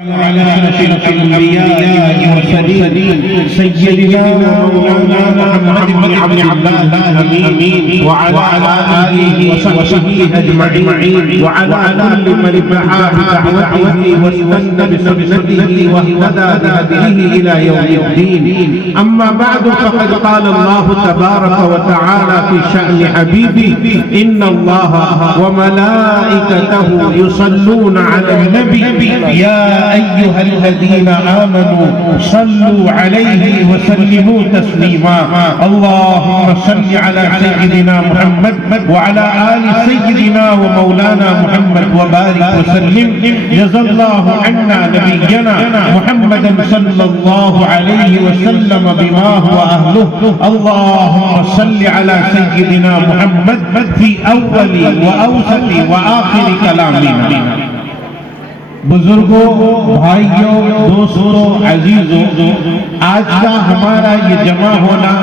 على أشرف الأنبياء والمرسلين سيدنا ومولانا محمد بن عبد الله الأمين وعلى آله وصحبه أجمعين وعلى كل من دعا بدعوته واستنى بسنته واهتدى بهديه إلى يوم الدين. أما بعد فقد قال الله تبارك وتعالى في شأن حبيبه إن الله وملائكته يصلون على النبي يا أيها الذين آمنوا صلوا عليه وسلموا تسليما. اللهم صل على سيدنا محمد وعلى آل سيدنا ومولانا محمد وبارك وسلم. جزا الله عنا نبينا محمدا صلى الله عليه وسلم بما هو أهله. اللهم صل على سيدنا محمد في أول وأوسط وآخر كلامنا. بزرگوں، بھائیوں، دوستوں، عزیزوں، آج کا ہمارا یہ جمع ہونا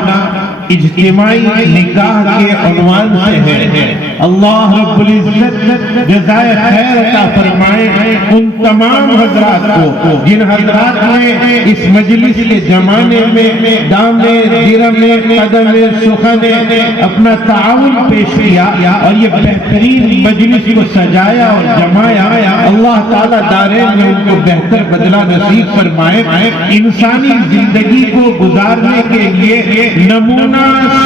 اجتماعی نکاح کے عنوان سے ہے. اللہ رب العزت جزائے خیر عطا فرمائے ان تمام حضرات کو جن حضرات نے اس مجلس کے جمانے میں دامے درمے قدمے سخنے اپنا تعاون پیش کیا اور یہ بہترین مجلس کو سجایا اور جمایا. اللہ تعالیٰ دارین میں ان کو بہتر بدلہ نصیب فرمائے. انسانی زندگی کو گزارنے کے لیے نمونہ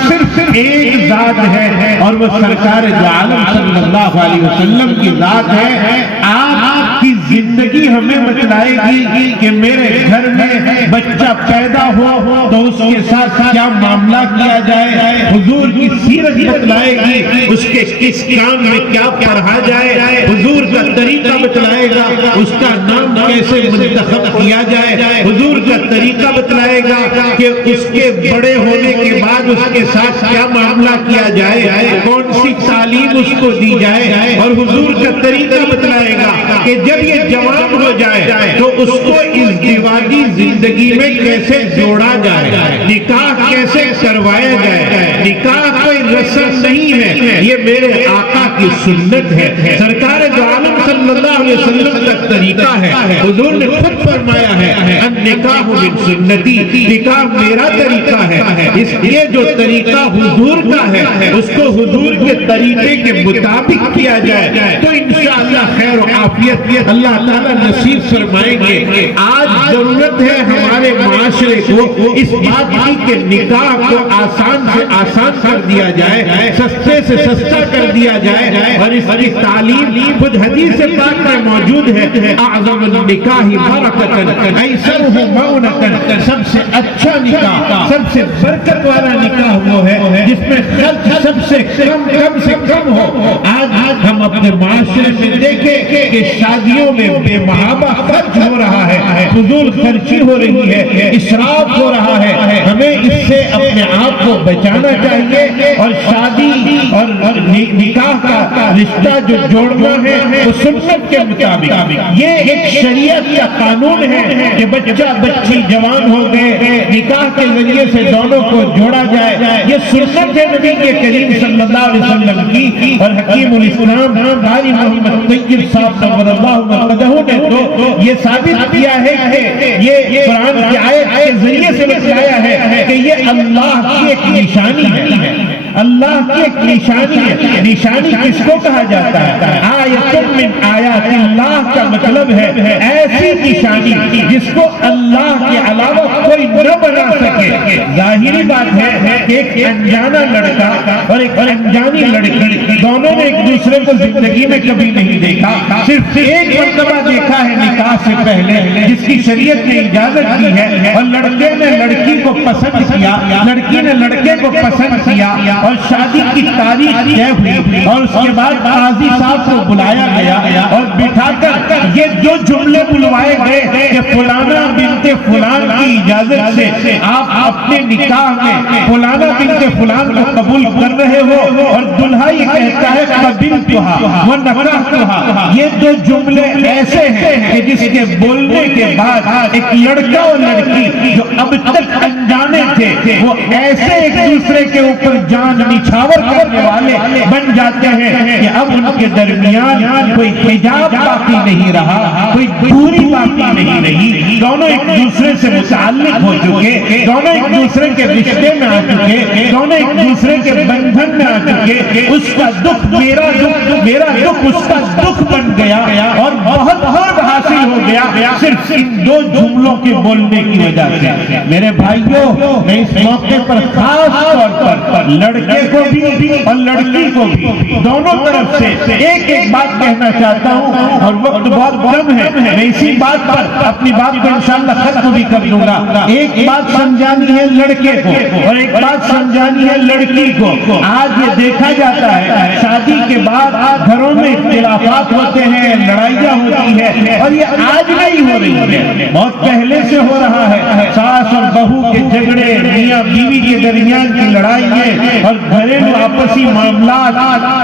صرف ایک ذات ہے اور وہ سرکار دو عالم صلی اللہ علیہ وسلم کی ذات ہے. آپ کی زندگی ہمیں بتلائے گی کہ میرے گھر میں بچہ پیدا ہو تو اس کے ساتھ کیا معاملہ کیا جائے. حضور کی سیرت بتلائے گی اس کے کس کام میں کیا پڑھا جائے. حضور کا طریقہ بتلائے گا اس کا نام کیسے منتخب کیا جائے. حضور کا طریقہ بتلائے گا کہ اس کے بڑے ہونے کے بعد اس کے ساتھ کیا معاملہ کیا جائے، کون سی تعلیم اس کو دی جائے. اور حضور کا طریقہ بتلائے گا کہ جب یہ جوان ہو جائے تو اس کو ازدواجی زندگی میں کیسے جوڑا جائے، نکاح کیسے کروایا جائے. نکاح کوئی رسم نہیں ہے، یہ میرے آقا کی سنت ہے. سرکار دو عالم صلی اللہ علیہ وسلم کا طریقہ ہے. حضور نے خود فرمایا ہے النکاح من سنتی، نکاح میرا طریقہ ہے. اس لیے جو طریقہ حضور کا ہے اس کو حضور کے طریقے کے مطابق کیا جائے تو انشاءاللہ خیر و عافیت اللہ تعالیٰ نصیب فرمائیں گے. آج ضرورت ہے ہمارے معاشرے کو اس بات کی کہ نکاح کو آسان سے آسان کر دیا جائے، سستے سے سستا کر دیا جائے. اور اس کی تعلیم خود حدیث پاک میں موجود ہے اعظم النکاح برکۃ ایسرہ مؤنۃ. سب سے اچھا نکاح، سب سے برکت والا نکاح وہ ہے جس میں خرچ سب سے کم ہو. آج ہم اپنے معاشرے میں دیکھیں کہ شادیوں میں بے محابہ خرچ ہو رہا ہے، فضول خرچی ہو رہی ہے، اسراف ہو رہا ہے. ہمیں اس سے اپنے آپ کو بچانا چاہیے اور شادی اور نکاح کا رشتہ جو جوڑنا ہے وہ سنت کے مطابق. یہ ایک شریعت کا قانون ہے کہ بچہ بچی جوان ہو گئے، نکاح کے ذریعے سے دونوں کو جوڑا جائے. یہ سنت ہے نبی کے کریم صلی اللہ علیہ وسلم کی. اور حکیم الاسلام قاری محمد طیب صاحب نور اللہ مرقدہ نے تو یہ ثابت کیا ہے کہ یہ قرآن کی آیت کے ذریعے سے بتلایا ہے کہ یہ اللہ کی ایک نشانی ہے. اللہ کی ایک نشانی ہے. نشانی کس کو کہا جاتا ہے؟ آیت من آیات اللہ کا مطلب ہے ایسی نشانی جس کو اللہ کے علاوہ کوئی نہ بنا سکے. ظاہری بات ہے کہ ایک انجانا لڑکا اور ایک انجانی لڑکی دونوں نے ایک دوسرے کو زندگی میں کبھی نہیں دیکھا، صرف ایک مرتبہ دیکھا ہے نکاح سے پہلے جس کی شریعت نے اجازت دی ہے. اور لڑکے نے لڑکی کو پسند کیا، لڑکی نے لڑکے کو پسند کیا اور شادی کی تاریخ طے ہوئی. اور اس کے بعد قاضی صاحب کو بلایا گیا اور بٹھا کر یہ جو جملے بلوائے گئے کہ فلانا بنت فلان کی اجازت سے آپ اپنے نکاح میں فلانا بنت فلان کو قبول کر رہے ہو اور دلہا یہ کہتا ہے قبلتھا ونکحتھا، یہ دو جملے ایسے ہیں کہ جس کے بولنے کے بعد ایک لڑکا اور لڑکی جو اب تک انجانے تھے وہ ایسے ایک دوسرے کے اوپر جان نچھاور کرنے والے بن جاتے ہیں کہ اب ان کے درمیان کوئی حجاب باقی نہیں رہا، کوئی دوری باقی نہیں رہی، دونوں ایک دوسرے سے متعلق ہو چکے، دونوں ایک دوسرے کے رشتے میں آ چکے، دونوں ایک دوسرے کے بندھن میں آ چکے، اس کا دکھ میرا دکھ اس کا دکھ بن گیا اور بہت حاصل ہو گیا صرف ان دو جملوں کے بولنے کی وجہ سے۔ میرے بھائیوں، میں اس موقع پر خاص طور پر لڑکے کو بھی اور لڑکی کو بھی دونوں طرف سے ایک ایک بات کہنا چاہتا ہوں، اور وقت بہت کم ہے، میں اسی بات پر اپنی بات کو انشاءاللہ ختم بھی کر دوں گا۔ ایک بات سمجھانی ہے لڑکے کو اور ایک بات سمجھانی ہے لڑکی کو۔ آج یہ دیکھا جاتا ہے شادی کے بعد گھروں میں اختلافات ہوتے ہیں، لڑائیاں ہوتی ہے، اور یہ آج نہیں ہو رہی ہے، بہت پہلے سے ہو رہا ہے۔ ساس اور بہو کے جھگڑے، میاں بیوی کے درمیان کی لڑائیاں اور گھریلو آپسی معاملات،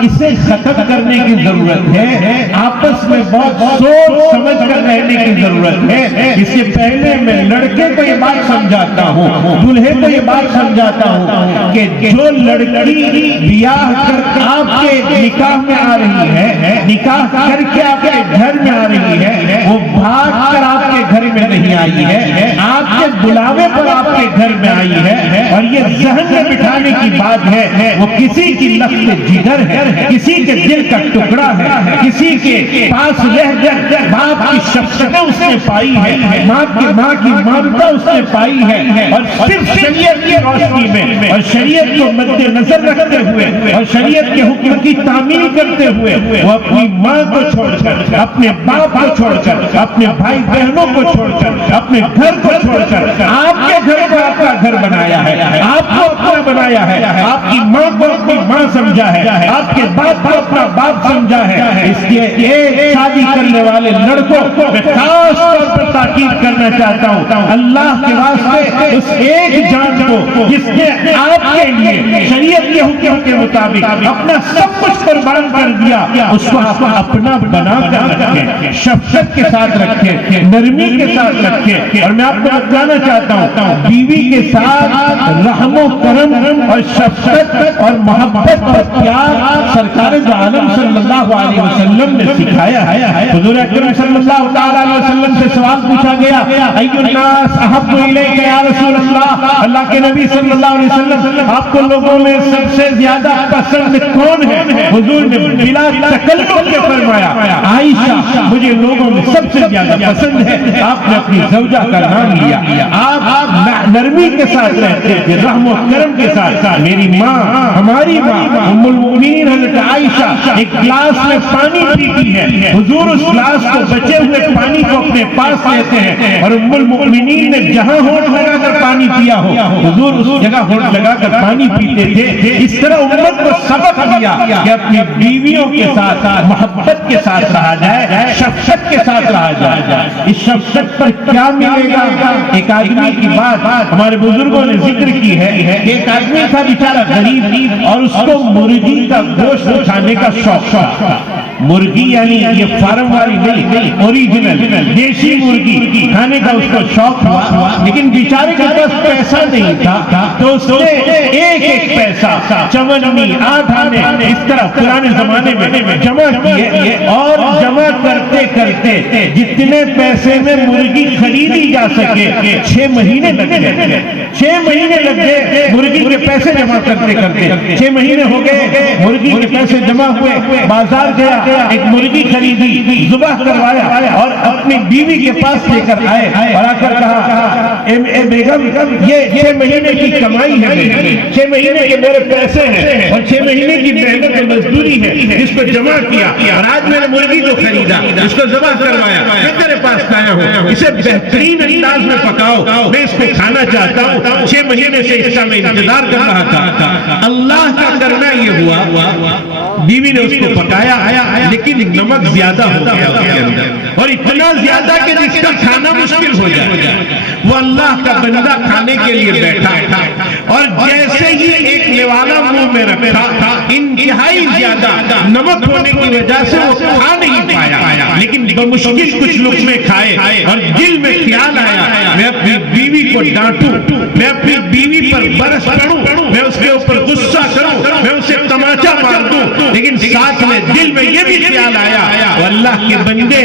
اسے ختم کرنے کی ضرورت ہے۔ آپس میں بہت سوچ سمجھ کر رہنے کی ضرورت ہے۔ اس سے پہلے میں لڑکے کو یہ بات سمجھاتا ہوں، دلہے کو یہ بات سمجھاتا ہوں کہ جو لڑکی بیاہ کر آپ کے نکاح میں آ رہی ہے، نکاح کر کے آپ کے گھر میں آ رہی ہے، وہ بھاگ کر آپ کے گھر میں نہیں آئی ہے، آپ کے بلاوے پر آپ کے گھر میں آئی ہے، اور یہ ذہن میں بٹھانے کی بات ہے وہ کسی کی لفظ جگر ہے، کسی کے دل کا ٹکڑا ہے، کسی کے پاس رہ کر باپ کی شفقت اس نے پائی ہے، ماں کی ممتا اس نے پائی ہے، اور صرف شریعت کی روشنی میں اور شریعت کو مد نظر رکھتے ہوئے اور شریعت کے حکم کی تعمیل کرتے ہوئے وہ اپنی ماں کو چھوڑ کر، اپنے باپ کو چھوڑ کر، اپنے بھائی بہنوں کو چھوڑ کر، اپنے گھر کو چھوڑ کر آپ کے گھر کو آپ کا گھر بنایا ہے، آپ کو اپنا بنایا ہے، آپ کی ماں کو اپنی ماں سمجھا ہے، آپ کے باپ کو اپنا باپ سمجھا ہے۔ اس لیے ایک شادی کرنے والے لڑکوں میں خاص طور پر تاکید کرنا چاہتا ہوں، اللہ کے واسطے اس ایک جان کو جس نے آپ کے لیے شریعت کے حکم کے مطابق اپنا سب کچھ قربان کر دیا، اس کو آپ اپنا بنا کر رکھیں، شفقت کے ساتھ رکھیں، نرمی کے ساتھ رکھیں۔ اور میں آپ کو بتانا چاہتا ہوں بیوی کے ساتھ رحم و کرم اور شفقت اور محبت اور پیار سرکار دو عالم صلی اللہ علیہ وسلم نے سکھایا ہے۔ حضور اکرم صلی اللہ علیہ وسلم سے سوال پوچھا گیا، ای الناس احب الیک یا رسول اللہ، اللہ کے نبی صلی اللہ علیہ وسلم آپ کو لوگوں میں سب سے زیادہ پسند کون ہے؟ حضور نے بلا تکلف کے فرمایا عائشہ مجھے لوگوں میں سب سے زیادہ پسند ہے۔ آپ نے اپنی زوجہ کا نام لیا، آپ نرمی کے ساتھ رہتے تھے، رحم و کرم کے ساتھ۔ میری ماں، ہماری ماں ام المؤمنین حضرت عائشہ ایک گلاس میں پانی پیتی ہے، حضور اس گلاس کو بچے ہوئے پانی کو اپنے پاس لیتے ہیں، اور ام المؤمنین نے جہاں ہونٹ لگا کر پانی پیا ہو حضور اس جگہ ہونٹ لگا کر پانی پیتے تھے۔ اس طرح امت کو سبق دیا کہ اپنی بیویوں کے ساتھ محبت کے ساتھ رہا جائے، شفقت کے ساتھ رہا جائے۔ اس شفقت پر کیا ملے گا؟ ایک آدمی کی بات ہمارے بزرگوں نے ذکر کی ہے، ایک آدمی تھا بیچارہ غریب، اور اس کو مرغی کا گوشت کھانے کا شوق تھا۔ مرغی یعنی یہ فارم والی نہیں، اوریجنل دیسی مرغی کھانے کا اس کو شوق ہوا، لیکن بیچارے کے پاس پیسہ نہیں تھا، تو اس نے ایک ایک پیسہ چونی 8 آنے اس طرح پرانے زمانے میں جمع کیے، اور جمع کرتے کرتے جتنے پیسے میں مرغی خریدی جا سکے 6 مہینے لگ گئے، 6 مہینے لگ گئے مرغی کے پیسے جمع کرتے کرتے، 6 مہینے ہو گئے، مرغی کے پیسے جمع ہوئے، بازار گیا، ایک مرغی خریدی، ذبح کروایا، اور اپنی بیوی کے پاس لے کر آئے اور آ کر کہا اے بیگم یہ 6 مہینے کی کمائی ہے، 6 مہینے کے میرے پیسے ہیں اور 6 مہینے کی محنت اور مزدوری ہے، جس کو جمع کیا، اور آج میں نے مرغی جو خریدا اس کو ذبح کروایا، میں تیرے پاس لایا ہوں، اسے بہترین انداز میں پکاؤ، میں اس کو کھانا چاہتا ہوں، 6 مہینے سے اس کا میں انتظار کر رہا تھا۔ اللہ کا کرنا یہ ہوا بیوی نے اس کو پکایا، لیکن نمک زیادہ ہو گیا اس کے اندر، اور اتنا زیادہ کہ جس کا کھانا مشکل ہو جائے. وہ اللہ کا بندہ کھانے کے لیے بیٹھا اور جیسے ہی ایک نوالا منہ میں رکھا انتہائی زیادہ نمک ہونے کی وجہ سے وہ کھا نہیں پایا, لیکن بمشکل کچھ لقمے کھائے اور دل میں خیال آیا میں اپنی بیوی کو ڈانٹوں, میں اپنی بیوی پر برس پڑوں, میں اس کے اوپر غصہ کروں, میں اسے تماچا مار دوں, لیکن ساتھ میں دل میں یہ بھی خیال آیا وہ اللہ کے بندے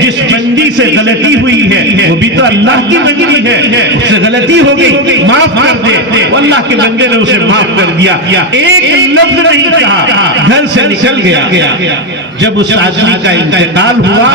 جس بندی سے غلطی ہوئی ہے وہ بھی تو اللہ کی بندی ہے, اس سے غلطی ہو گئی معاف کر دے. وہ اللہ کے بندے نے اسے معاف کر دیا, ایک لفظ نہیں کہا, گھر سے نکل گیا. جب اس آدمی کا انتقال ہوا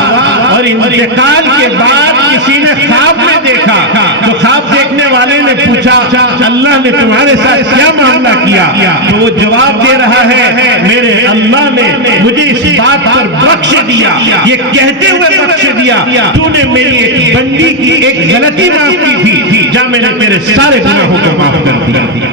اور انتقال کے بعد کسی نے خواب میں دیکھا تو خواب دیکھنے والے نے پوچھا اللہ نے تمہارے ساتھ کیا معاملہ کیا, تو وہ جواب دے رہا ہے میرے اللہ نے مجھے اس بات پر بخش دیا, یہ کہتے ہوئے بخش دیا تو نے میری ایک بندی کی ایک غلطی معاف کی تھی, جہاں میں نے تیرے سارے گناہوں کو معاف کر دیا.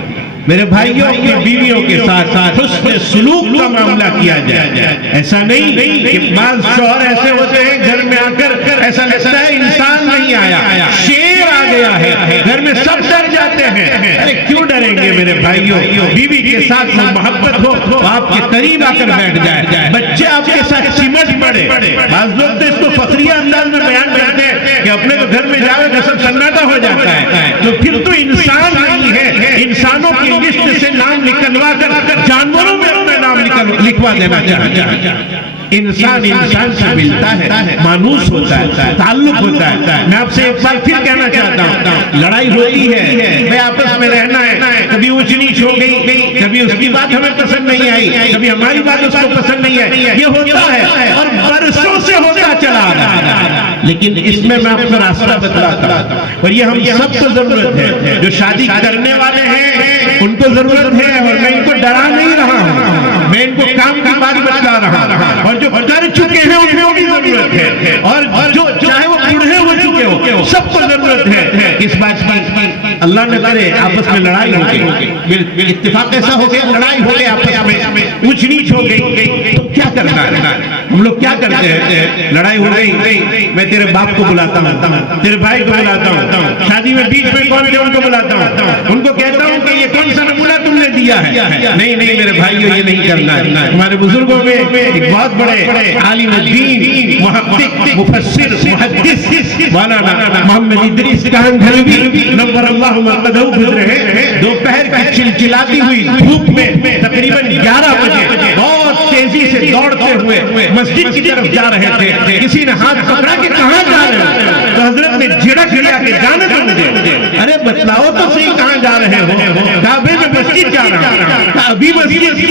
میرے بھائیوں کی بیویوں کے ساتھ حسن سلوک کا معاملہ کیا جائے. ایسا نہیں کہ بعض شوہر ایسے ہوتے ہیں گھر میں آ کر ایسا لگتا ہے انسان نہیں آیا, شیر آ گیا ہے, گھر میں سب ڈر جاتے ہیں. ارے کیوں ڈریں گے میرے بھائیوں, بیوی کے ساتھ محبت ہو تو آپ کے قریب آ کر بیٹھ جائے, بچے آپ کے ساتھ چمٹ پڑے. بعض لوگ تو اس کو فخریہ انداز میں بیان کرتے ہیں کہ اپنے تو گھر میں جاوے تو سب سناٹا ہو جاتا ہے, تو پھر تو انسان نہیں ہے. انسانوں کی لسٹ سے نام نکلوا کر جانوروں میں اپنا نام لکھوا دینا چاہتا ہے. انسان انسان سے ملتا ہے, مانوس ہوتا ہے, تعلق ہوتا ہے. میں آپ سے ایک بار پھر کہنا چاہتا ہوں, لڑائی ہوتی ہے میں آپس میں رہنا ہے, کبھی اونچ نیچ ہو گئی, کبھی اس کی بات ہمیں پسند نہیں آئی, کبھی ہماری بات اس کو پسند نہیں آئی, یہ ہوتا ہے اور برسوں سے ہوتا چلا رہا ہے. لیکن اس میں آپ کو راستہ بتلاتا ہوں, اور یہ ہم سب کو ضرورت ہے. جو شادی کرنے والے ہیں ان کو ضرورت ہے, اور میں ان کو ڈرا نہیں رہا ہوں, میں ان کو کام کی بات بتلا رہا ہوں, اور جو کر چکے ہیں ان کو بھی ضرورت ہے, اور جو چاہے وہ بوڑھے ہو چکے ہو سب کو ضرورت ہے اس بات کی. اللہ نہ کرے آپس میں لڑائی ہو گئی, اتفاق ایسا ہو گیا لڑائی ہو گئی آپس میں, اونچ نیچ ہو گئی, تو کیا کرنا ہے؟ ہم لوگ کیا کرتے ہیں, لڑائی ہو گئی میں تیرے باپ کو بلاتا ہوں, تیرے بھائی کو بلاتا ہوں, شادی میں بیچ میں کون ان کو بلاتا ہوں, ان کو کہتا ہوں کہ یہ کون سا نمونہ تم نے دیا ہے. نہیں میرے بھائیوں یہ نہیں کرنا ہے. ہمارے بزرگوں میں ایک بہت بڑے عالم دین, محقق, مفسر, محدث مولانا محمد ادریس کانگھلوی نور اللہ مرقدہ گزرے ہیں. دوپہر کی چلچلاتی ہوئی دھوپ میں تقریباً 11 بجے بہت تیزی سے دوڑتے ہوئے مسجد کی طرف جا رہے تھے. کسی نے ہاتھ پکڑا کہ کہاں جا رہے ہو, تو حضرت نے جھڑک لیا کہ جانے دو مجھے. ارے بتلاؤ تو صحیح کہاں جا رہے ہو؟ کعبے میں مسجد جا رہا ہوں.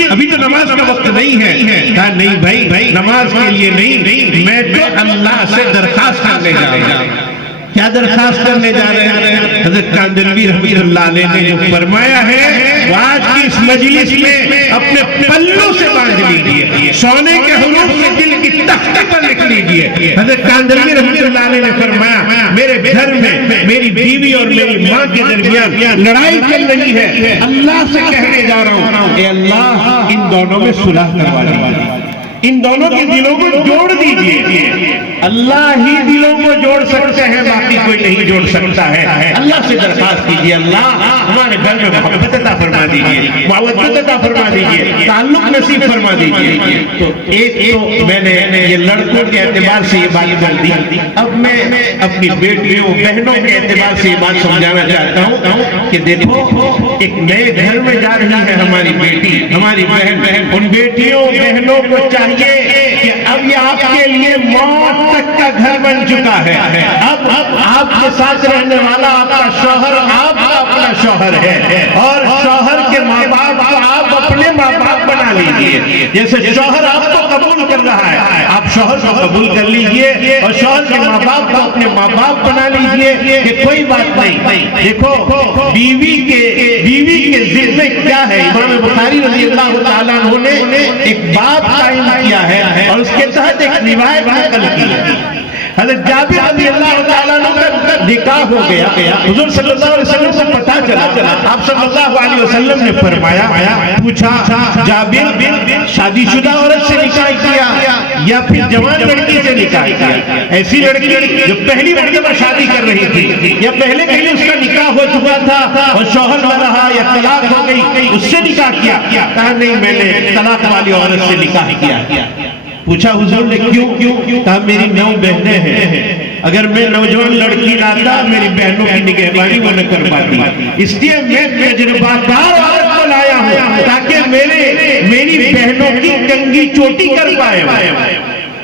ابھی تو نماز کا وقت نہیں ہے. کہا نہیں بھائی نماز کے لیے نہیں, میں تو اللہ سے درخواست کرنے جا رہا ہوں. کیا درخواست کرنے جا رہے ہیں؟ حضرت کاندھلوی رحمۃ اللہ علیہ نے جو فرمایا ہے وہ آج کی اس مجلس میں اپنے پلوں سے باندھ لیجیے, سونے کے حروف سے دل کی تختے پر لکھ لیجیے. حضرت کاندھلوی رحمۃ اللہ علیہ نے فرمایا میرے گھر میں میری بیوی اور میری ماں کے درمیان لڑائی چل رہی ہے, اللہ سے کہنے جا رہا ہوں اے اللہ ان دونوں میں صلح کروا دیجیے, ان دونوں کے دلوں کو جوڑ دیجیے. اللہ ہی دلوں کو جوڑ سکتے ہیں, باقی کوئی نہیں جوڑ سکتا ہے. اللہ سے درخواست کیجیے اللہ ہمارے گھر میں محبت عطا فرما دیجیے, مودت عطا فرما دیجیے, تعلق نصیب فرما دیجیے. تو ایک تو میں نے یہ لڑکوں کے اعتبار سے یہ بات کر دی. اب میں اپنی بیٹیوں بہنوں کے اعتبار سے یہ بات سمجھانا چاہتا ہوں کہ دیکھو ایک نئے گھر میں جا رہی ہے ہماری بیٹی, ہماری بہن. ان بیٹیوں بہنوں کو چاہیے کہ اب یہ آپ کے لیے موت تک کا گھر بن چکا ہے. اب آپ کے ساتھ رہنے والا آپ کا شوہر آپ کا اپنا شوہر ہے, اور شوہر کے ماں باپ کو آپ اپنے ماں باپ بنا لیجئے. جیسے شوہر آپ کو قبول کر رہا ہے آپ شوہر کو قبول کر لیجئے, اور شوہر کے ماں باپ کو اپنے ماں باپ بنا لیجئے. کہ کوئی بات نہیں, دیکھو بیوی کے ذمہ کیا ہے. امام بخاری رضی اللہ تعالیٰ عنہ نے ایک باب قائم کیا ہے اور اس کے تحت ایک روایت نقل کی ہے. حضرت جابر رضی اللہ تعالیٰ عنہ نکاح ہو گیا. حضور صلی اللہ علیہ وسلم کو پتا چلا. آپ صلی اللہ علیہ وسلم نے فرمایا, پوچھا جابر شادی شدہ عورت سے نکاح کیا یا پھر جوان لڑکی سے نکاح کیا؟ ایسی لڑکی جو پہلی مرتبہ شادی کر رہی تھی یا پہلے کہیں اس کا نکاح ہو چکا تھا اور شوہر نہ رہا یا طلاق ہو گئی, اس سے نکاح کیا؟ کہا نہیں, میں نے طلاق والی عورت سے نکاح کیا. پوچھا حضور نے کیوں؟ کہا میری 9 بہنیں ہیں, اگر میں نوجوان لڑکی لاتا میری بہنوں کی نگہبانی وہ نہ کر پاتی, اس لیے میں تجربہ کار عورت کو لایا ہوں تاکہ میری بہنوں کی کنگھی چوٹی کر پائے.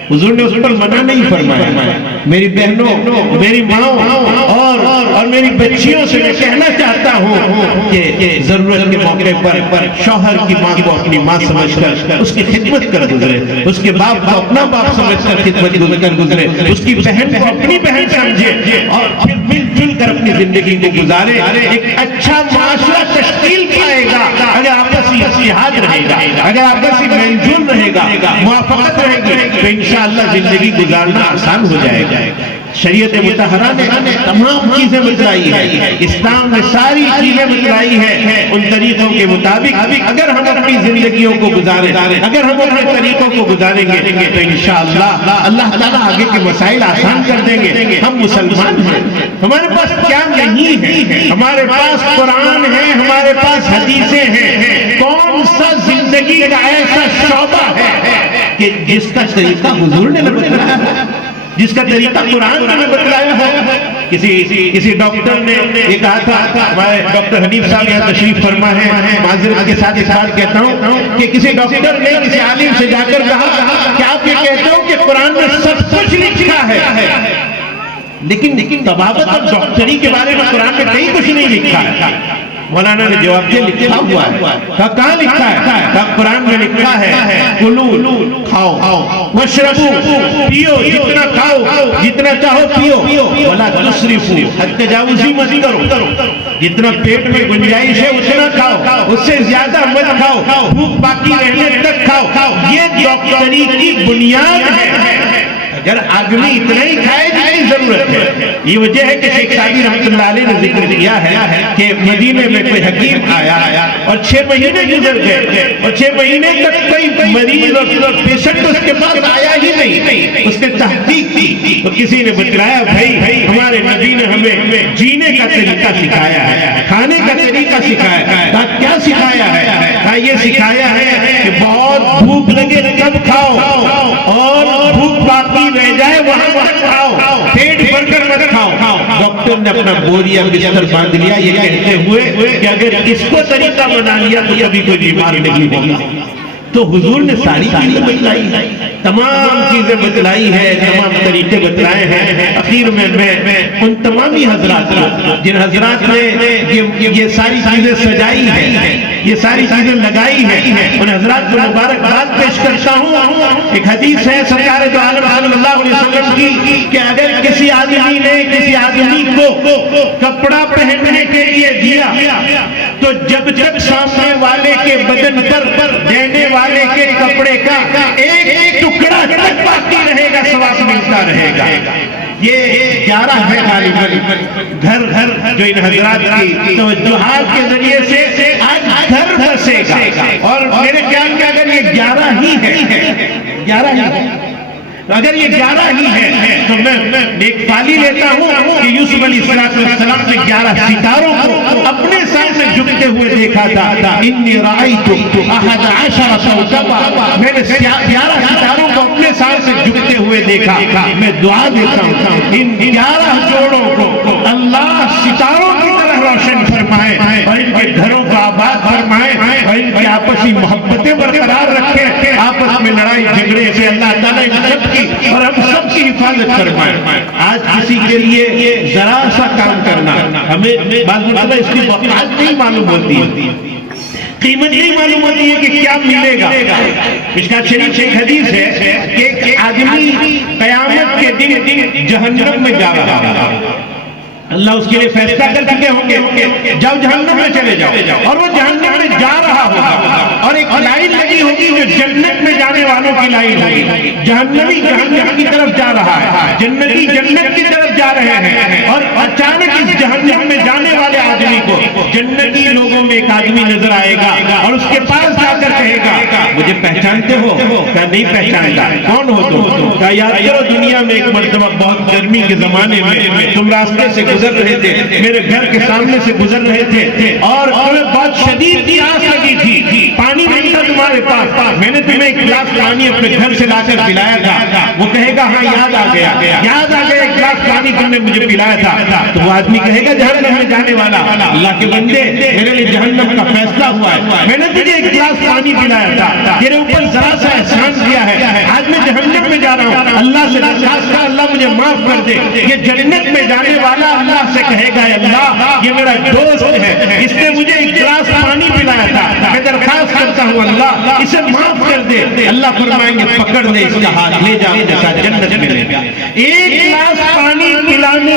حضور نے اس پر منع نہیں فرمایا. میری بہنوں, میری ماں اور میری بچیوں سے میں کہنا چاہتا ہوں کہ ضرورت کے موقع پر شوہر کی ماں کو اپنی ماں سمجھ کر اس کی خدمت کر گزرے, اس کے باپ کو اپنا باپ سمجھ کر خدمت کر گزرے, اس کی بہن کو اپنی بہن سمجھے اور پھر مل جل کر اپنی زندگی کو گزارے. ایک اچھا معاشرہ تشکیل پائے گا اگر آپسی اتحاد رہے گا, اگر آپسی میل جول رہے گا, موافقت رہے گی, تو انشاءاللہ زندگی گزارنا آسان ہو جائے گا. شریعت مطہرہ نے تمام چیزیں بتلائی ہے, اسلام نے ساری چیزیں بتلائی ہے. ان طریقوں کے مطابق اگر ہم اپنی زندگیوں کو گزاریں, اگر ہم اپنے طریقوں کو گزاریں گے تو انشاءاللہ اللہ تعالیٰ آگے کے مسائل آسان کر دیں گے. ہم مسلمان ہیں, ہمارے پاس کیا نہیں ہے؟ ہمارے پاس قرآن ہے, ہمارے پاس حدیثیں ہیں. کون سا زندگی کا ایسا شعبہ ہے کہ جس کا طریقہ حضور نے بتلایا ہے, جس کا طریقہ قرآن نے بتلایا ہے؟ کسی ڈاکٹر نے یہ کہا تھا, ہمارے ڈاکٹر حنیف صاحب یہاں تشریف فرما ہے, معذرت کے ساتھ اس بات کہتا ہوں کہ کسی ڈاکٹر نے کسی عالم سے جا کر کہا کہ آپ یہ کہتے ہو کہ قرآن میں سب کچھ لکھا ہے, لیکن طبابت اور ڈاکٹری کے بارے میں قرآن میں کہیں کچھ نہیں لکھا ہے. مولانا نے جواب دیا لکھا ہوا ہے. کہاں لکھا ہے؟ کہا قرآن میں لکھا ہے کلو, کھاؤ, واشربو, پیو, جتنا کھاؤ جتنا چاہو پیو, ولا تسرفو, حد تجاوزی مت کرو, جتنا پیٹ میں گنجائش ہے اتنا کھاؤ, اس سے زیادہ مت کھاؤ, بھوک باقی رہنے تک کھاؤ. یہ ڈاکٹری کی بنیاد ہے. اگر آدمی اتنا ہی کھائے جتنی ضرورت ہے. یہ وجہ ہے کہ شیخ سعدی رحمۃ اللہ علیہ نے ذکر کیا ہے کہ مدینے میں کوئی حکیم آیا اور 6 مہینے گزر گئے اور 6 مہینے تک کوئی مریض اور پیشنٹ اس کے پاس آیا ہی نہیں. اس نے تحقیق کی تو کسی نے بتلایا, بھائی ہمارے نبی نے ہمیں جینے کا طریقہ سکھایا ہے, کھانے کا طریقہ سکھایا ہے. کیا سکھایا ہے؟ یہ سکھایا ہے کہ بہت بھوک لگے تب کھاؤ اور بھوک باقی رہ جائے وہاں مت کھاؤ, پیٹ بھر کر مت کھاؤ. ڈاکٹر نے اپنا بوریا بستر باندھ لیا یہ کہتے ہوئے کہ اگر اس کو طریقہ بنا لیا تو کبھی کوئی بیمار نہیں ہوگا. تو حضور نے ساری چیزیں بتلائی ہے, تمام چیزیں بتلائی ہے, تمام طریقے بتلائے ہیں. اخیر میں ان تمامی حضرات کو جن حضرات نے یہ ساری چیزیں سجائی ہیں, یہ ساری چیزیں لگائی ہیں, ان حضرات کو مبارکباد پیش کرتا ہوں. ایک حدیث ہے سرکار دو عالم صلی اللہ علیہ وسلم کی کہ اگر کسی آدمی نے کسی آدمی کو کپڑا پہننے کے لیے دیا تو جب تک سامنے والے کے بدن پر دینے والے کے کپڑے کا ایک ٹکڑا تک باقی رہے گا ثواب ملتا رہے گا. یہ 11 ہے غالباً گھر جو ان حضرات کی توجہات کے ذریعے سے آج گھر بسے گا. اور میرے خیال میں اگر یہ 11 ہی ہے, اگر یہ 11 ہی ہے تو میں ایک پالی لیتا ہوں کہ یوسف علیہ السلام نے 11 ستاروں کو اپنے سامنے جھکتے ہوئے دیکھا تھا. انی رأیت 11 کوكبا, میں نے 11 ستاروں کو اپنے سامنے جھکتے ہوئے دیکھا. میں دعا دیتا ہوں ان 11 جوڑوں کو اللہ ستاروں کی طرح روشن فرمائے اور ان کے گھروں کو آباد فرمائے اور ان کی آپسی محبتیں برقرار رکھے, آپس میں لڑائی جھگڑے سے اللہ تعالیٰ ان سب کی اور ہم سب کی حفاظت فرمائے. آج کسی کے لیے ذرا سا کام کرنا, ہمیں بعض مرتبہ اس کی وقت نہیں معلوم ہوتی ہے, قیمت نہیں معلوم ہوتی ہے کہ کیا ملے گا. مشکات شریف سے ایک حدیث ہے کہ ایک آدمی قیامت کے دن جہنم میں جا رہا ہے, اللہ اس کے لیے فیصلہ کر چکے ہوں گے، جاؤ جہنم میں چلے جاؤ، اور وہ جہنم میں جا رہا ہوگا، اور ایک لائن لگی ہوگی جو جنت میں جانے والوں کی لائن ہوگی۔ جہنمی جہنم کی طرف جا رہا ہے، جنتی جنت کی طرف جا رہے ہیں، اور اچانک اس جہنم میں جانے والے آدمی کو جنتی لوگوں میں ایک آدمی نظر آئے گا، اور اس کے پاس جا کر کہے گا مجھے پہچانتے ہو؟ کہا نہیں پہچانتا۔ کون ہو تم؟ کہا یاد کرو دنیا میں ایک مرتبہ بہت گرمی کے زمانے میں تم راستے سے گزر رہے تھے، میرے گھر کے سامنے سے گزر رہے تھے، اور تمہیں بہت شدید پیاس لگی تھی، پانی نہیں تھا تمہارے پاس، میں نے تمہیں ایک گلاس پانی اپنے گھر سے لا کر پلایا تھا۔ وہ کہے گا ہاں یاد آ گیا، ایک گلاس پانی تم نے مجھے پلایا تھا۔ تو وہ آدمی کہے گا جہنم میں جانے والا اللہ کے بندے میرے لیے جہنم کا فیصلہ ہوا ہے، میں نے تجھے ایک گلاس پانی پلایا تھا، تیرے اوپر ذرا سا احسان کیا ہے، آج میں جہنم میں جا رہا ہوں، اللہ سے درخواست کر اللہ مجھے معاف کر دے۔ یہ جنت میں جانے والا اللہ سے کہے گا اللہ یہ میرا دوست ہے، اس نے مجھے ایک گلاس پانی پلایا تھا، میں درخواست کرتا ہوں اللہ اسے معاف کر دے۔ اللہ فرمائیں گے پکڑ لے اس کا ہاتھ، لے جا کے ساتھ جنت میں لے جا۔ ایک گلاس پانی پلانے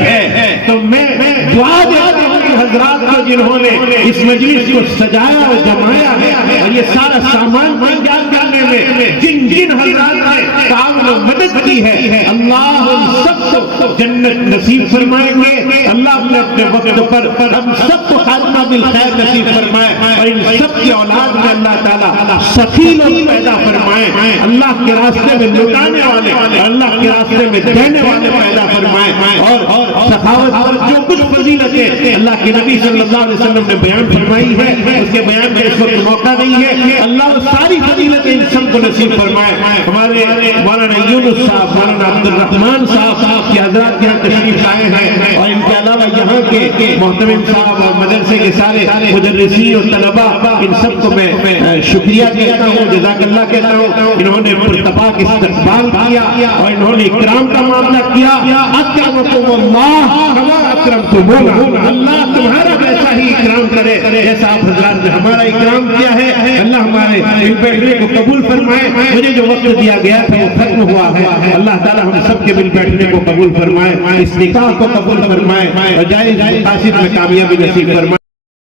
ہے تو میں دعا دیتا ہوں حضرات کو جنہوں نے اس مجلس کو سجایا اور جمایا ہے، اور یہ سارا سامان تیار کرنے میں جن جن حضرات نے تعاون و مدد کی ہے، اللہ ان سب کو جنت نصیب فرمائیں گے۔ اللہ اپنے اپنے وقت پر ہم سب کو خاتمہ بالخیر نصیب فرمائے، اور ان سب کی اولاد میں اللہ تعالیٰ سخی لوگ پیدا فرمائے، اللہ کے راستے میں لٹانے والے، اللہ کے راستے میں دینے والے پیدا فرمائے، اور سخاوت اور جو کچھ فضیلتیں اللہ کے نبی صلی اللہ علیہ وسلم نے بیان فرمائی ہے، اس کے بیان میں اس وقت موقع نہیں ہے، اللہ ساری فضیلتیں ان سب کو نصیب فرمائے۔ ہمارے مولانا یونس صاحب، مولانا عبد الرحمان صاحب کی حضرات یہاں تشریف لائے ہیں، اور ان کے علاوہ یہاں کے محترم صاحب اور مدرسے کے سارے مدرسین اور طلباء، ان سب کو میں شکریہ کہتا ہوں، جزاک اللہ کہتا ہوں۔ انہوں نے پرتپا کے استقبال کیا اور انہوں نے اکرام کا معاملہ کیا۔ اکرمکم اللہ کما اکرمتمونا، اللہ تمہارا ویسا ہی اکرام کرے جیسا آپ حضرات نے ہمارا اکرام کیا ہے۔ اللہ ہمارے مل بیٹھنے کو قبول فرمائے۔ مجھے جو وقت دیا گیا تھا وہ ختم ہوا ہے، اللہ تعالی ہم سب کے مل بیٹھنے کو قبول فرمائے، اس نکاح کو قبول فرمائے، اور جائز مقاصد میں کامیابی نصیب فرمائے۔